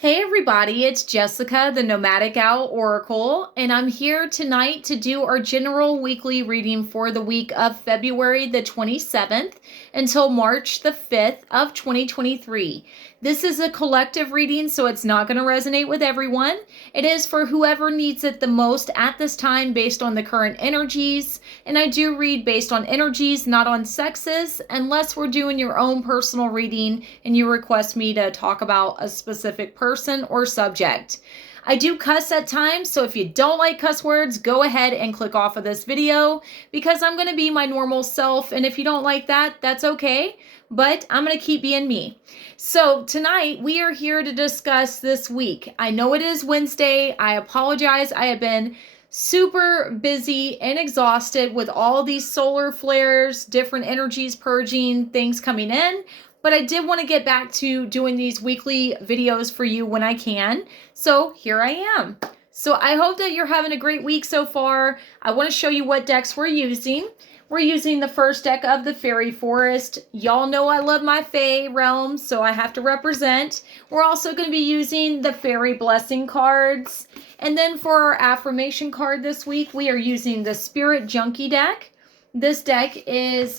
Hey everybody, it's Jessica, the Nomadic Owl Oracle, and I'm here tonight to do our general weekly reading for the week of February the 27th until March the 5th of 2023. This is a collective reading, so it's not going to resonate with everyone. It is for whoever needs it the most at this time based on the current energies, and I do read based on energies, not on sexes, unless we're doing your own personal reading and you request me to talk about a specific person or subject. I do cuss at times, so if you don't like cuss words, go ahead and click off of this video because I'm going to be my normal self, and if you don't like that, that's okay, but I'm going to keep being me. So tonight we are here to discuss this week. I know it is Wednesday. I apologize. I have been super busy and exhausted with all these solar flares, different energies purging, things coming in. But I did want to get back to doing these weekly videos for you when I can. So here I am. So I hope that you're having a great week so far. I want to show you what decks we're using. We're using the first deck of the Fairy Forest. Y'all know I love my Fae realms, so I have to represent. We're also going to be using the Fairy Blessing cards. And then for our affirmation card this week, we are using the Spirit Junkie deck. This deck is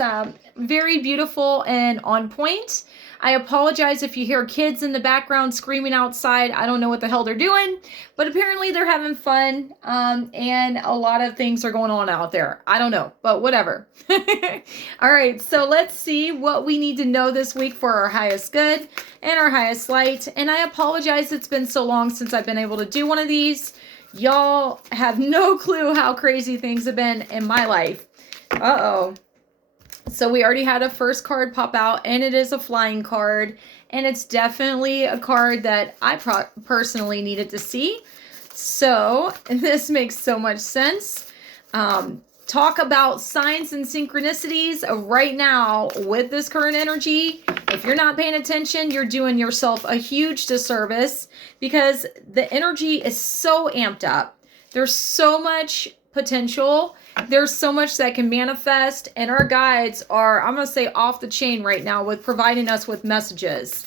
very beautiful and on point. I apologize if you hear kids in the background screaming outside. I don't know what the hell they're doing, but apparently they're having fun, and a lot of things are going on out there. I don't know, but whatever. All right, so let's see what we need to know this week for our highest good and our highest light. And I apologize it's been so long since I've been able to do one of these. Y'all have no clue how crazy things have been in my life. Uh-oh. So we already had a first card pop out, and it is a flying card, and it's definitely a card that I personally needed to see. So this makes so much sense. Talk about signs and synchronicities right now with this current energy. If you're not paying attention, you're doing yourself a huge disservice because the energy is so amped up. There's so much potential. There's so much that can manifest, and our guides are, I'm going to say, off the chain right now with providing us with messages.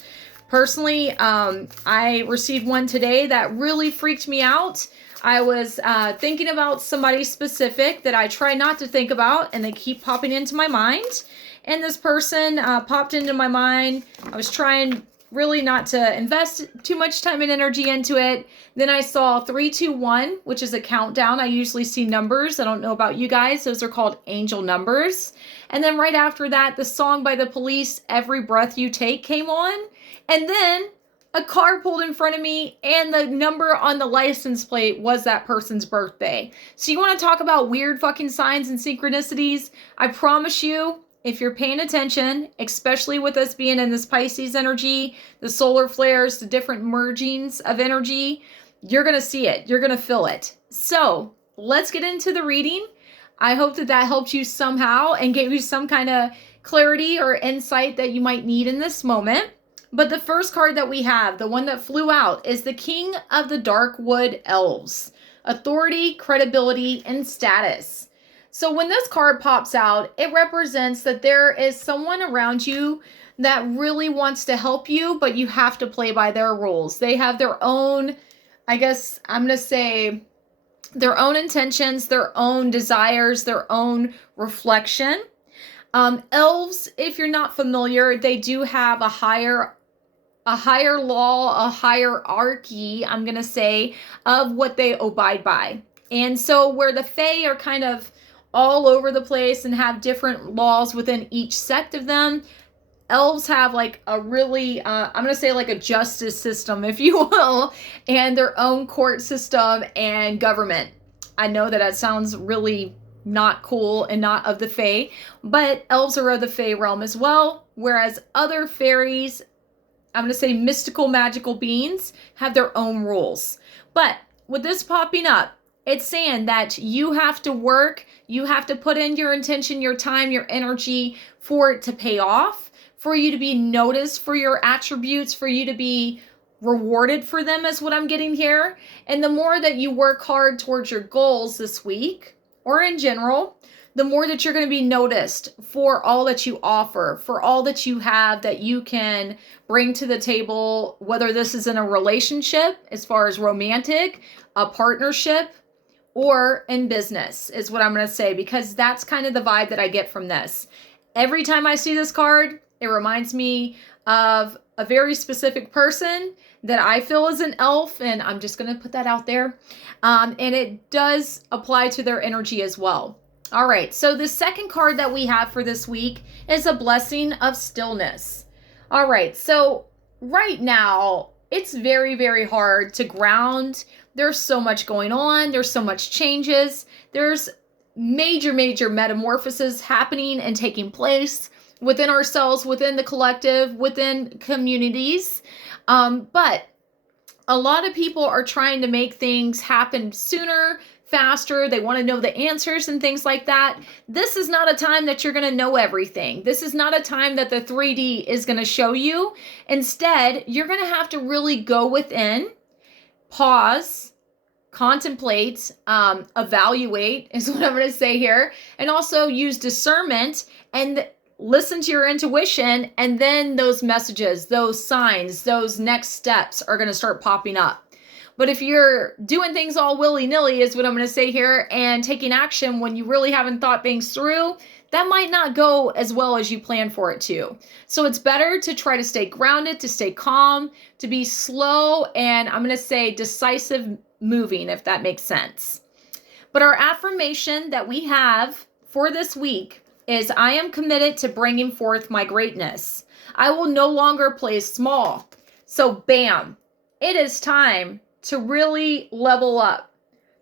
Personally, I received one today that really freaked me out. I was thinking about somebody specific that I try not to think about, and they keep popping into my mind. And this person popped into my mind. I was trying really not to invest too much time and energy into it. Then I saw 3, 2, 1, which is a countdown. I usually see numbers. I don't know about you guys. Those are called angel numbers. And then right after that, the song by the Police, Every Breath You Take, came on. And then a car pulled in front of me, and the number on the license plate was that person's birthday. So you want to talk about weird fucking signs and synchronicities? I promise you, if you're paying attention, especially with us being in this Pisces energy, the solar flares, the different mergings of energy, you're going to see it. You're going to feel it. So let's get into the reading. I hope that that helped you somehow and gave you some kind of clarity or insight that you might need in this moment. But the first card that we have, the one that flew out, is the King of the Darkwood Elves. Authority, credibility, and status. So when this card pops out, it represents that there is someone around you that really wants to help you, but you have to play by their rules. They have their own, I guess I'm going to say, their own intentions, their own desires, their own reflection. Elves, if you're not familiar, they do have a higher law, a hierarchy, I'm going to say, of what they abide by. And so where the Fae are kind of all over the place and have different laws within each sect of them, elves have like a really, I'm going to say like a justice system, if you will, and their own court system and government. I know that sounds really not cool and not of the Fae, but elves are of the Fae realm as well, whereas other fairies, I'm going to say mystical magical beings, have their own rules. But with this popping up, it's saying that you have to work, you have to put in your intention, your time, your energy for it to pay off, for you to be noticed for your attributes, for you to be rewarded for them is what I'm getting here. And the more that you work hard towards your goals this week, or in general, the more that you're going to be noticed for all that you offer, for all that you have that you can bring to the table, whether this is in a relationship, as far as romantic, a partnership, or in business, is what I'm going to say, because that's kind of the vibe that I get from this. Every time I see this card, it reminds me of a very specific person that I feel is an elf, and I'm just going to put that out there. And it does apply to their energy as well. All right, so the second card that we have for this week is a blessing of stillness. All right, so right now, it's very, very hard to ground. There's so much going on. There's so much changes. There's major, major metamorphoses happening and taking place within ourselves, within the collective, within communities. But a lot of people are trying to make things happen sooner, faster. They want to know the answers and things like that. This is not a time that you're going to know everything. This is not a time that the 3D is going to show you. Instead, you're going to have to really go within, pause, contemplate, evaluate is what I'm going to say here, and also use discernment and listen to your intuition, and then those messages, those signs, those next steps are going to start popping up. But if you're doing things all willy-nilly, is what I'm going to say here, and taking action when you really haven't thought things through, that might not go as well as you planned for it to. So it's better to try to stay grounded, to stay calm, to be slow, and I'm going to say decisive moving, if that makes sense. But our affirmation that we have for this week is, I am committed to bringing forth my greatness. I will no longer play small. So bam, it is time to really level up,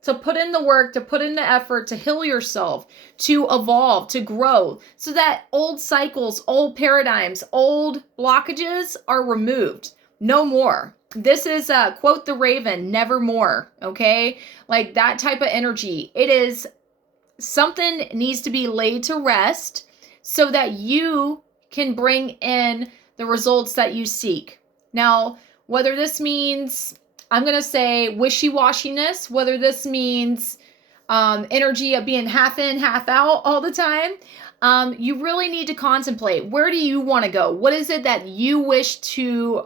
to put in the work, to put in the effort, to heal yourself, to evolve, to grow, so that old cycles, old paradigms, old blockages are removed. No more. This is quote the Raven, nevermore. Okay, like that type of energy. It is something needs to be laid to rest so that you can bring in the results that you seek. Now, whether this means, I'm going to say, wishy-washiness, whether this means energy of being half in, half out all the time, you really need to contemplate, where do you want to go? What is it that you wish to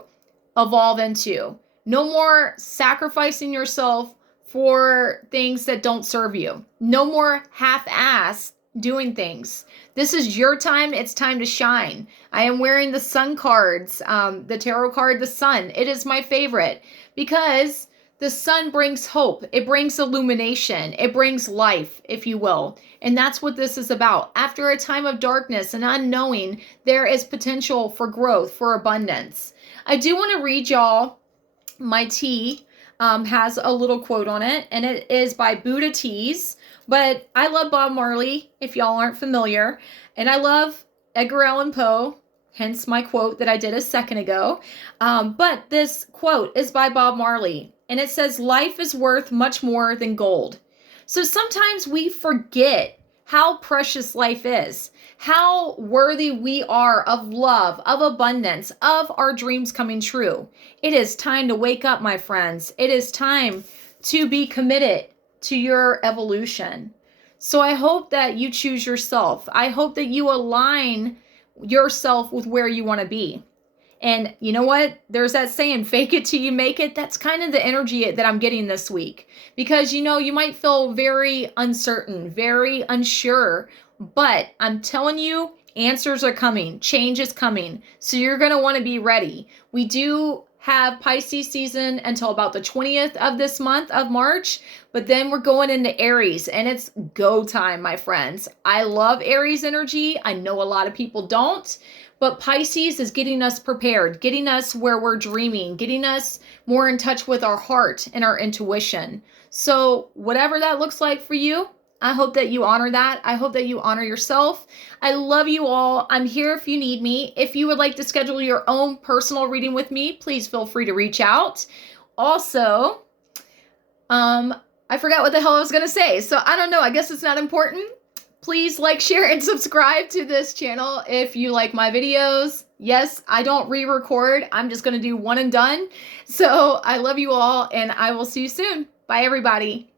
evolve into? No more sacrificing yourself for things that don't serve you. No more half-ass doing things. This is your time. It's time to shine. I am wearing the sun cards, the tarot card, the sun. It is my favorite because the sun brings hope. It brings illumination. It brings life, if you will. And that's what this is about. After a time of darkness and unknowing, there is potential for growth, for abundance. I do want to read y'all my tea. Has a little quote on it, and it is by Buddha Teas. But I love Bob Marley, if y'all aren't familiar, and I love Edgar Allan Poe, hence my quote that I did a second ago. But this quote is by Bob Marley, and it says, "Life is worth much more than gold." So sometimes we forget how precious life is, how worthy we are of love, of abundance, of our dreams coming true. It is time to wake up, my friends. It is time to be committed to your evolution. So I hope that you choose yourself. I hope that you align yourself with where you want to be. And you know what? There's that saying, fake it till you make it. That's kind of the energy that I'm getting this week. Because, you know, you might feel very uncertain, very unsure. But I'm telling you, answers are coming. Change is coming. So you're going to want to be ready. We do have Pisces season until about the 20th of this month of March. But then we're going into Aries. And it's go time, my friends. I love Aries energy. I know a lot of people don't. But Pisces is getting us prepared, getting us where we're dreaming, getting us more in touch with our heart and our intuition. So whatever that looks like for you, I hope that you honor that. I hope that you honor yourself. I love you all. I'm here if you need me. If you would like to schedule your own personal reading with me, please feel free to reach out. Also, I forgot what the hell I was going to say. So I don't know. I guess it's not important. Please like, share, and subscribe to this channel if you like my videos. Yes, I don't re-record. I'm just going to do one and done. So I love you all, and I will see you soon. Bye, everybody.